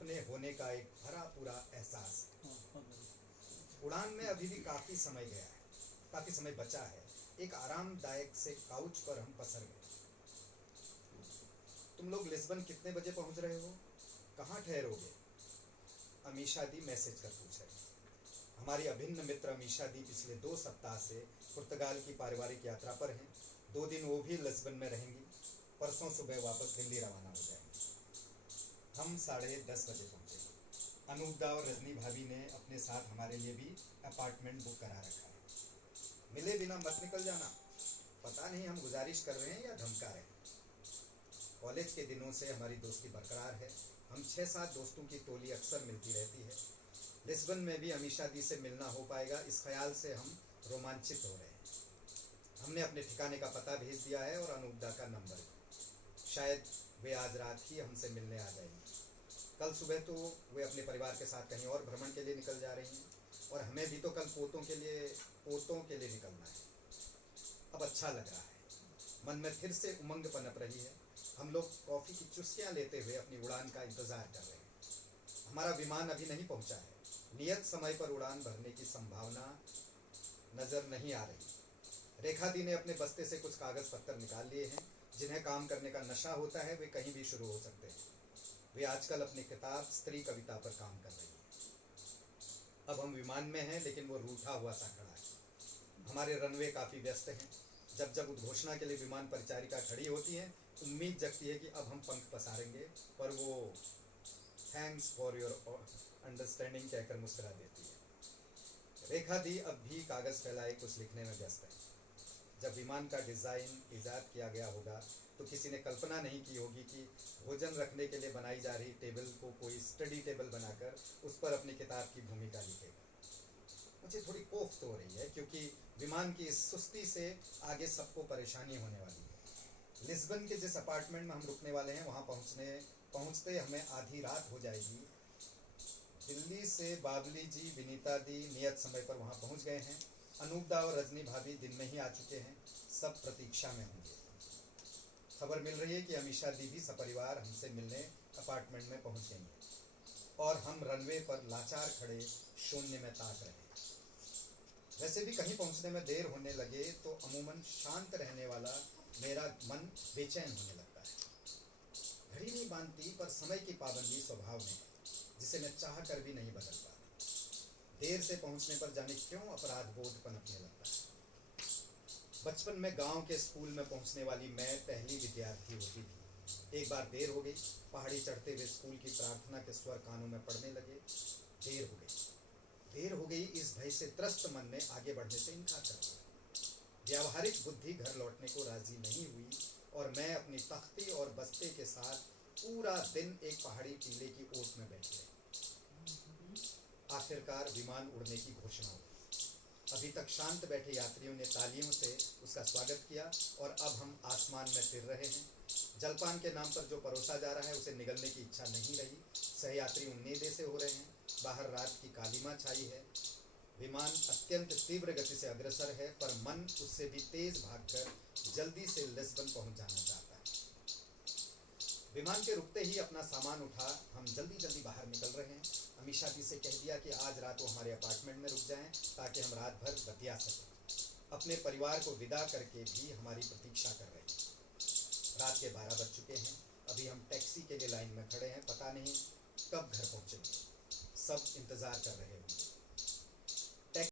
अपने होने का एक भरा पूरा एहसास है। उड़ान में अभी भी काफ़ी समय गया है, काफ़ी समय बचा है। एक आरामदायक से काउच पर हम पसर गए। तुम लोग लिस्बन कितने बजे पहुंच रहे हो? कहाँ ठहरोगे? अमीशा दी मैसेज कर पूछ रही। हमारी अभिन्न मित्र अमीशा दी पिछले 2 सप्ताह से पुर्तगाल की पारिवारिक यात्रा पर हैं। 2 दिन वो भी लिस्बन में रहेंगी। परसों सुबह वापस दिल्ली रवाना हो जाएंगे। हम 10:30 बजे पहुंचे। अनूपदा और रजनी भाभी ने अपने साथ हमारे लिए भी अपार्टमेंट बुक करा रखा है। मिले बिना मत निकल जाना। पता नहीं हम गुजारिश कर रहे हैं या धमका रहे हैं। कॉलेज के दिनों से हमारी दोस्ती बरकरार है। हम 6-7 दोस्तों की टोली अक्सर मिलती रहती है। लिस्बन में भी अमीशा दी से मिलना हो पाएगा, इस ख्याल से हम रोमांचित हो रहे हैं। हमने अपने ठिकाने का पता भेज दिया है और अनूपदा का नंबर भी। शायद वे आज रात ही हमसे मिलने आ जाएंगी। कल सुबह तो वे अपने परिवार के साथ कहीं और भ्रमण के लिए निकल जा रही हैं और हमें भी तो कल पोतों के लिए निकलना है। अब अच्छा लग रहा है, मन में फिर से उमंग पनप रही है। हम लोग कॉफ़ी की चुस्कियां लेते हुए अपनी उड़ान का इंतज़ार कर रहे हैं। हमारा विमान अभी नहीं पहुंचा है। नियत समय पर उड़ान भरने की संभावना नज़र नहीं आ रही। रेखा दी ने अपने बस्ते से कुछ कागज़ पत्तर निकाल लिए हैं। जिन्हें काम करने का नशा होता है वे कहीं भी शुरू हो सकते हैं। वे आजकल अपनी किताब स्त्री कविता पर काम कर रही है। अब हम विमान में हैं, लेकिन वो रूठा हुआ सा खड़ा है। हमारे रनवे काफ़ी व्यस्त हैं। जब जब उद्घोषणा के लिए विमान परिचारिका खड़ी होती है, उम्मीद जगती है कि अब हम पंख पसारेंगे, पर वो थैंक्स फॉर योर अंडरस्टैंडिंग कहकर मुस्कुरा देती है। रेखा दी अब भी कागज़ फैलाए कुछ लिखने में व्यस्त है। जब विमान का डिज़ाइन ईजाद किया गया होगा तो किसी ने कल्पना नहीं की होगी कि भोजन रखने के लिए बनाई जा रही टेबल को कोई स्टडी टेबल बनाकर उस पर अपनी किताब की भूमिका लिखेगा। मुझे थोड़ी कोफ्त हो रही है, क्योंकि विमान की इस सुस्ती से आगे सबको परेशानी होने वाली है। लिस्बन के जिस अपार्टमेंट में हम रुकने वाले हैं वहाँ पहुँचते हमें आधी रात हो जाएगी। दिल्ली से बाबली जी, विनीता दी नियत समय पर वहाँ पहुँच गए हैं। अनूपदा और रजनी भाभी दिन में ही आ चुके हैं। सब प्रतीक्षा में होंगे। खबर मिल रही है कि अमीशा दी भी सपरिवार हमसे मिलने अपार्टमेंट में पहुँच गई हैं और हम रनवे पर लाचार खड़े शून्य में ताक रहे हैं। वैसे भी कहीं पहुँचने में देर होने लगे तो अमूमन शांत रहने वाला मेरा मन बेचैन होने लगता है। घड़ी नहीं बांधती, पर समय की पाबंदी स्वभाव में है, जिसे मैं चाह कर भी नहीं बदल पाता। देर से पहुंचने पर जाने क्यों अपराध बोध पनपने लगता है। बचपन में गांव के स्कूल में पहुंचने वाली मैं पहली विद्यार्थी होती थी। एक बार देर हो गई। पहाड़ी चढ़ते हुए स्कूल की प्रार्थना के स्वर कानों में पड़ने लगे। देर हो गई इस भय से त्रस्त मन ने आगे बढ़ने से इनकार कर दिया। व्यावहारिक बुद्धि घर लौटने को राजी नहीं हुई और मैं अपनी तख्ती और बस्ते के साथ पूरा दिन एक पहाड़ी टीले की ओट में बैठ गए। आखिरकार विमान उड़ने की घोषणा हुई। अभी तक शांत बैठे यात्रियों ने तालियों से उसका स्वागत किया और अब हम आसमान में फिर रहे हैं। जलपान के नाम पर जो परोसा जा रहा है उसे निगलने की इच्छा नहीं रही। सहयात्री उन्नीदे से हो रहे हैं। बाहर रात की कालिमा छाई है। विमान अत्यंत तीव्र गति से अग्रसर है, पर मन उससे भी तेज भागकर जल्दी से लिस्बन पहुंच जाना चाहता है। विमान के रुकते ही अपना सामान उठा हम जल्दी जल्दी बाहर निकल रहे हैं। अमीशा दी से कह दिया कि आज रात वो हमारे अपार्टमेंट में रुक जाएं ताकि हम रात भर बतिया सकें। अपने परिवार को विदा करके भी हमारी प्रतीक्षा कर रहे हैं। रात के 12 बज चुके हैं। अभी हम टैक्सी के लिए लाइन में खड़े हैं। पता नहीं कब घर पहुंचेंगे। सब इंतज़ार कर रहे होंगे।